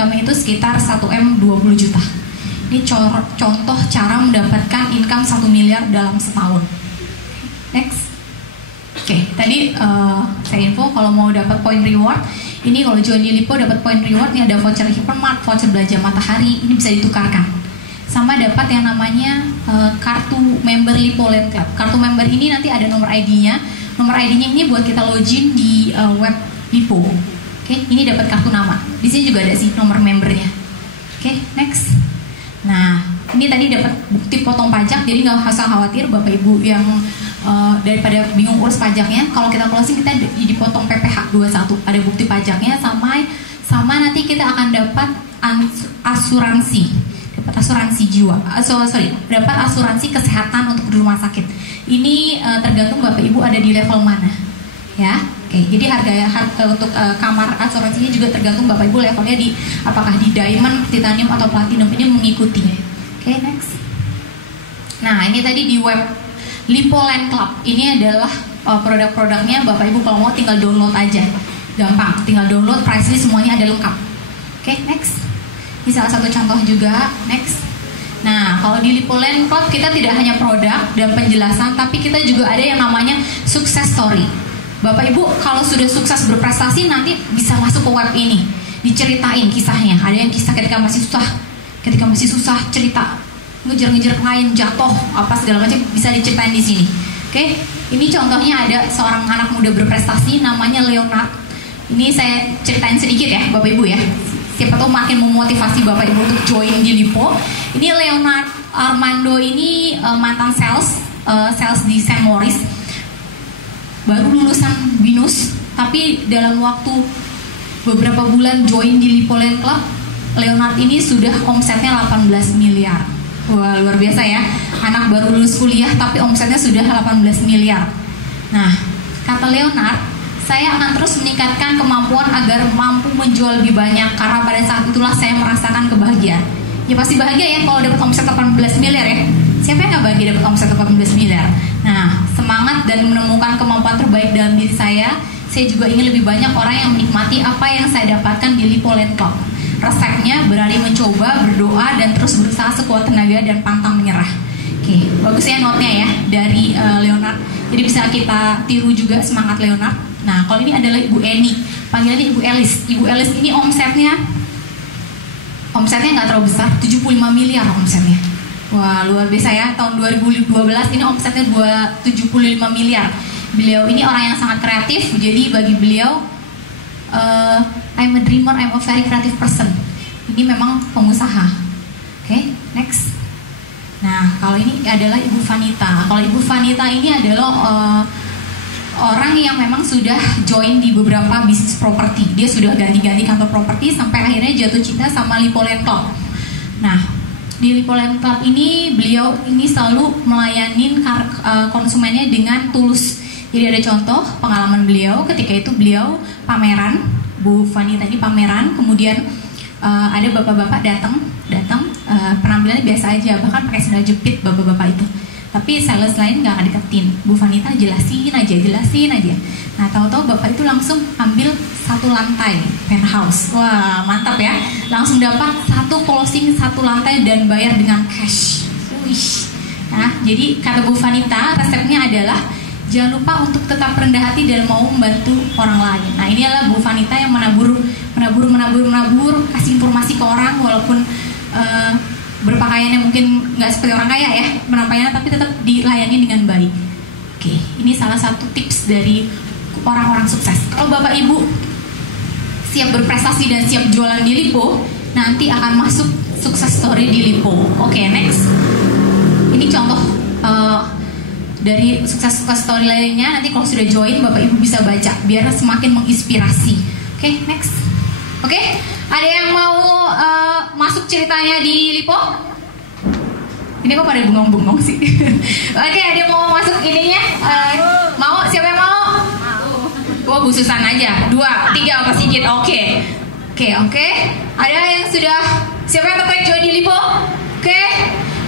income itu sekitar 1M 20 juta. Ini contoh cara mendapatkan income 1 miliar dalam setahun. Next. Oke, tadi saya info kalau mau dapat point reward, ini kalau join di Lipo dapat point reward, ini ada voucher Hypermart, voucher belanja Matahari, ini bisa ditukarkan. Sama dapat yang namanya kartu member Lipo Land Club. Kartu member ini nanti ada nomor ID-nya. Nomor ID-nya ini buat kita login di web Lipo. Oke, ini dapat kartu nama. Di sini juga ada sih nomor membernya. Oke, next. Nah, ini tadi dapat bukti potong pajak, jadi nggak usah khawatir Bapak Ibu yang daripada bingung urus pajaknya. Kalau kita closing kita dipotong PPh 21, ada bukti pajaknya, sama nanti kita akan dapat asuransi, dapat asuransi jiwa, dapat asuransi kesehatan untuk di rumah sakit. Ini tergantung Bapak Ibu ada di level mana, ya. Oke, jadi harga untuk kamar asuransinya juga tergantung Bapak Ibu levelnya di apakah di diamond, titanium atau platinum, ini mengikuti. Oke, next. Nah, ini tadi di web Lipo Land Club. Ini adalah produk-produknya. Bapak Ibu kalau mau tinggal download aja, gampang. Tinggal download, price list semuanya ada lengkap. Oke, next. Ini salah satu contoh juga. Next. Nah, kalau di Lipo Land Club kita tidak hanya produk dan penjelasan, tapi kita juga ada yang namanya success story. Bapak Ibu kalau sudah sukses berprestasi nanti bisa masuk ke web ini, diceritain kisahnya. Ada yang kisah ketika masih susah cerita ngejar-ngejar klien jatuh apa segala macam, bisa diceritain di sini. Oke, ini contohnya ada seorang anak muda berprestasi namanya Leonard. Ini saya ceritain sedikit ya Bapak Ibu ya. Siapa tahu makin memotivasi Bapak Ibu untuk join di Lipo. Ini Leonard Armando ini mantan sales di Saint Maurice. Baru lulusan BINUS, tapi dalam waktu beberapa bulan join di Lipo Land Club, Leonard ini sudah omsetnya 18 miliar. Wah, luar biasa ya. Anak baru lulus kuliah tapi omsetnya sudah 18 miliar. Nah, kata Leonard, saya akan terus meningkatkan kemampuan agar mampu menjual lebih banyak, karena pada saat itulah saya merasakan kebahagiaan. Ya pasti bahagia ya kalau dapat omset 18 miliar ya. Siapa yang gak bahagia dapat omset 18 miliar? Nah, semangat dan menemukan kemampuan terbaik dalam diri saya juga ingin lebih banyak orang yang menikmati apa yang saya dapatkan di Lipo Land Club. Resepnya berani mencoba, berdoa, dan terus berusaha sekuat tenaga dan pantang menyerah. Oke, bagus ya notnya ya dari Leonard. Jadi bisa kita tiru juga semangat Leonard. Nah, kalau ini adalah Ibu Eni, panggilannya Ibu Elis. Ibu Elis ini omsetnya nggak terlalu besar, 75 miliar omsetnya. Wah, luar biasa ya. Tahun 2012 ini omsetnya 75 miliar. Beliau ini orang yang sangat kreatif, jadi bagi beliau I'm a dreamer, I'm a very creative person. Ini memang pengusaha. Oke, next. Nah, kalau ini adalah Ibu Vanita. Kalau Ibu Vanita ini adalah orang yang memang sudah join di beberapa bisnis properti. Dia sudah ganti-ganti kantor properti sampai akhirnya jatuh cinta sama Lipo Land Club. Nah, di Lipo Land Club ini beliau ini selalu melayanin konsumennya dengan tulus. Jadi ada contoh pengalaman beliau ketika itu beliau pameran, Bu Vanita ini pameran, kemudian ada bapak-bapak datang penampilannya biasa aja, bahkan pakai sandal jepit bapak-bapak itu. Tapi sales lain nggak deketin, Bu Vanita jelasin aja. Nah, tahu-tahu bapak itu langsung ambil 1 lantai penthouse. Wah, mantap ya. Langsung dapat 1 closing 1 lantai dan bayar dengan cash. Wih. Nah, jadi kata Bu Vanita resepnya adalah jangan lupa untuk tetap rendah hati dan mau membantu orang lain. Nah, ini adalah Bu Vanita yang menabur, kasih informasi ke orang walaupun berpakaiannya mungkin nggak seperti orang kaya ya penampaiannya, tapi tetap dilayani dengan baik. Oke, ini salah satu tips dari orang-orang sukses. Kalau Bapak Ibu siap berprestasi dan siap jualan di Lipo, nanti akan masuk sukses story di Lipo. Oke, next. Ini contoh dari sukses story lainnya. Nanti kalau sudah join, Bapak Ibu bisa baca biar semakin menginspirasi. Oke, next. Oke, ada yang mau masuk ceritanya di Lipo? Ini kok pada bengong-bengong sih? Oke, ada yang mau masuk ininya? Mau? Siapa yang mau? Mau. Bu Susan aja. 2, 3, apa Sigit? Oke. Ada yang sudah? Siapa yang tertarik join di Lipo? Oke.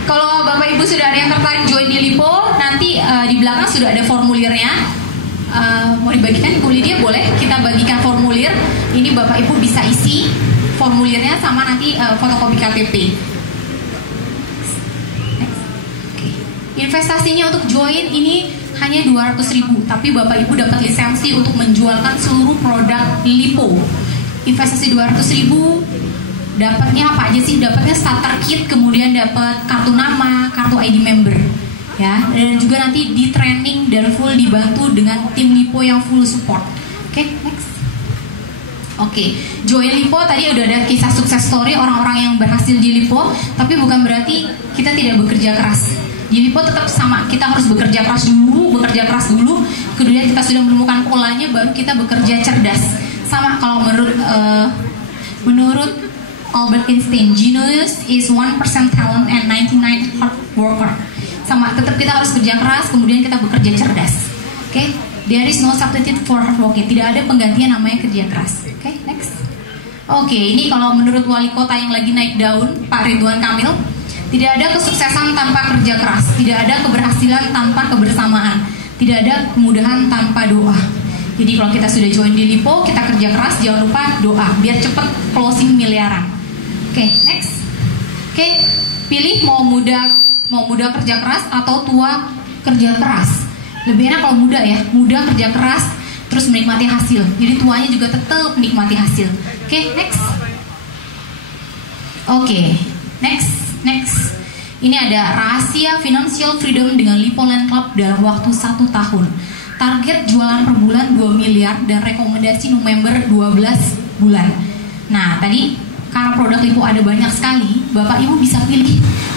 Kalau Bapak Ibu sudah ada yang tertarik join di Lipo, nanti di belakang sudah ada formulirnya. Mau dibagikan Bu Lydia? Boleh kita bagikan formulir. Ini Bapak Ibu bisa isi formulirnya sama nanti fotokopi KTP. Investasinya untuk join ini hanya 200.000, tapi Bapak Ibu dapat lisensi untuk menjualkan seluruh produk Lipo. Investasi 200.000, dapatnya apa aja sih? Dapatnya starter kit, kemudian dapat kartu nama, kartu ID member, ya. Dan juga nanti di training dan full dibantu dengan tim Lipo yang full support. Oke, next. Oke, join Lipo tadi udah ada kisah sukses story orang-orang yang berhasil di Lipo, tapi bukan berarti kita tidak bekerja keras. Di Lipo tetap sama, kita harus bekerja keras dulu, kemudian kita sudah menemukan polanya, baru kita bekerja cerdas. Sama kalau menurut Albert Einstein, genius is 1% talent and 99 hard worker. Sama, tetap kita harus kerja keras, kemudian kita bekerja cerdas. Oke, there is no substitute for hard working. Tidak ada penggantian namanya kerja keras. Oke, next. Oke, ini kalau menurut wali kota yang lagi naik daun, Pak Ridwan Kamil, tidak ada kesuksesan tanpa kerja keras, tidak ada keberhasilan tanpa kebersamaan, tidak ada kemudahan tanpa doa. Jadi kalau kita sudah join di Lipo, kita kerja keras, jangan lupa doa, biar cepet closing miliaran. Oke, next. Oke, pilih mau muda kerja keras atau tua kerja keras. Lebih enak kalau muda ya, muda kerja keras, terus menikmati hasil. Jadi tuanya juga tetap menikmati hasil. Oke, next. Oke, next. Ini ada rahasia financial freedom dengan Lipo Land Club dalam waktu 1 tahun. Target jualan per bulan 2 miliar dan rekomendasi November 12 bulan. Nah, tadi karena produk Lipo ada banyak sekali, Bapak Ibu bisa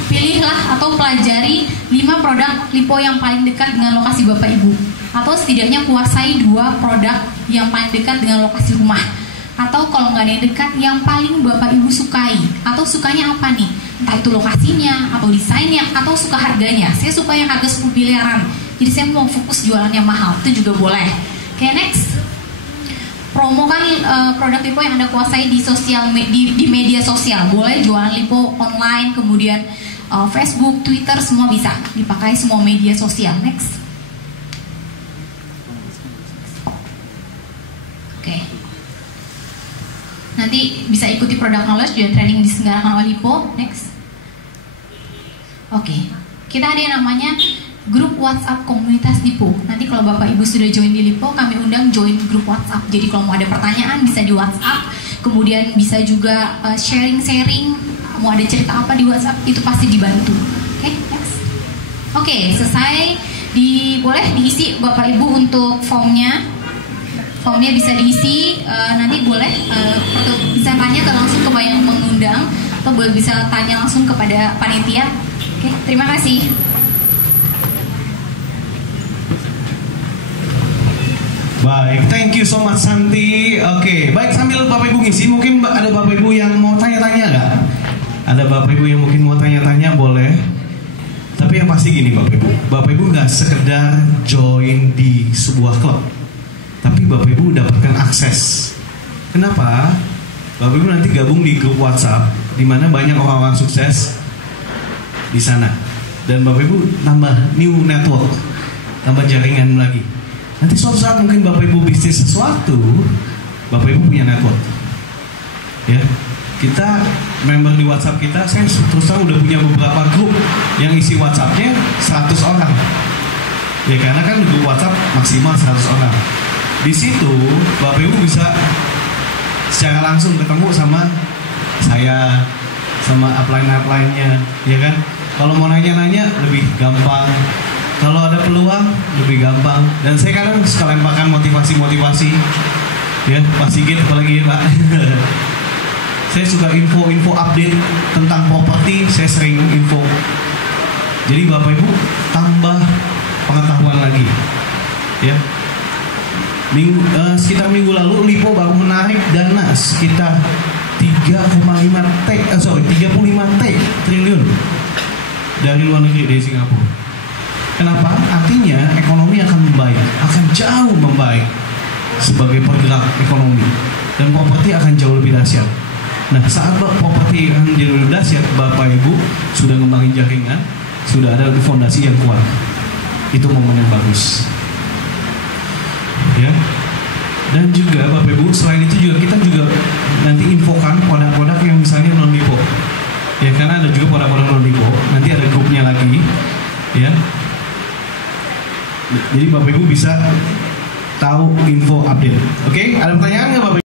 pilihlah atau pelajari 5 produk Lipo yang paling dekat dengan lokasi Bapak Ibu, atau setidaknya kuasai 2 produk yang paling dekat dengan lokasi rumah. Atau kalau nggak ada yang dekat, yang paling Bapak Ibu sukai. Atau sukanya apa nih? Entah itu lokasinya, atau desainnya, atau suka harganya. Saya suka yang harga 10 miliaran, jadi saya mau fokus jualannya mahal. Itu juga boleh. Oke, next. Promokan produk Lipo yang Anda kuasai di di media sosial. Boleh jualan Lipo online, kemudian Facebook, Twitter, semua bisa dipakai, semua media sosial. Next. Oke. Nanti bisa ikuti product knowledge dan training diselenggarakan oleh Lipo. Next. Oke. Kita ada yang namanya grup WhatsApp komunitas Lipo. Nanti kalau Bapak Ibu sudah join di Lipo, kami undang join grup WhatsApp. Jadi kalau mau ada pertanyaan bisa di WhatsApp. Kemudian bisa juga sharing-sharing. Mau ada cerita apa di WhatsApp, itu pasti dibantu. Oke, next. Oke, selesai. Boleh diisi Bapak Ibu untuk formnya. Formnya bisa diisi, nanti boleh bisa tanya atau langsung ke yang mengundang, atau boleh bisa tanya langsung kepada panitia. Oke, terima kasih. Baik, thank you so much Santi. Oke, baik, sambil Bapak Ibu ngisi, mungkin ada Bapak Ibu yang mau tanya-tanya nggak? Ada Bapak Ibu yang mungkin mau tanya-tanya, boleh. Tapi yang pasti gini Bapak Ibu nggak sekedar join di sebuah klub, tapi Bapak Ibu dapatkan akses. Kenapa? Bapak Ibu nanti gabung di grup WhatsApp, di mana banyak orang-orang sukses di sana. Dan Bapak Ibu tambah new network, tambah jaringan lagi. Nanti suatu saat mungkin Bapak Ibu bisnis sesuatu, Bapak Ibu punya network. Ya, kita member di WhatsApp kita, saya terus terang udah punya beberapa grup yang isi WhatsAppnya 100 orang. Ya karena kan grup WhatsApp maksimal 100 orang. Di situ Bapak Ibu bisa secara langsung ketemu sama saya, sama upline-nya, ya kan? Kalau mau nanya-nanya lebih gampang, kalau ada peluang lebih gampang. Dan saya kadang suka lemparkan motivasi-motivasi, ya Pak Sigit apalagi ya Pak. Saya suka info-info update tentang properti, saya sering info. Jadi Bapak Ibu tambah pengetahuan lagi, ya. Sekitar minggu lalu Lipo baru menarik dana sekitar 35 triliun dari luar negeri, dari Singapura. Kenapa? Artinya ekonomi akan membaik, akan jauh membaik sebagai penggerak ekonomi, dan properti akan jauh lebih dahsyat. Nah, saat properti akan jadi lebih dahsyat, Bapak Ibu sudah ngembangin jaringan, sudah ada fondasi yang kuat. Itu momen yang bagus. Ya. Dan juga Bapak Ibu, selain itu juga kita juga nanti infokan produk-produk yang misalnya non depo. Ya, karena ada juga produk-produk non depo. Nanti ada grupnya lagi, ya. Jadi Bapak Ibu bisa tahu info update. Oke, ada pertanyaan nggak Bapak Ibu?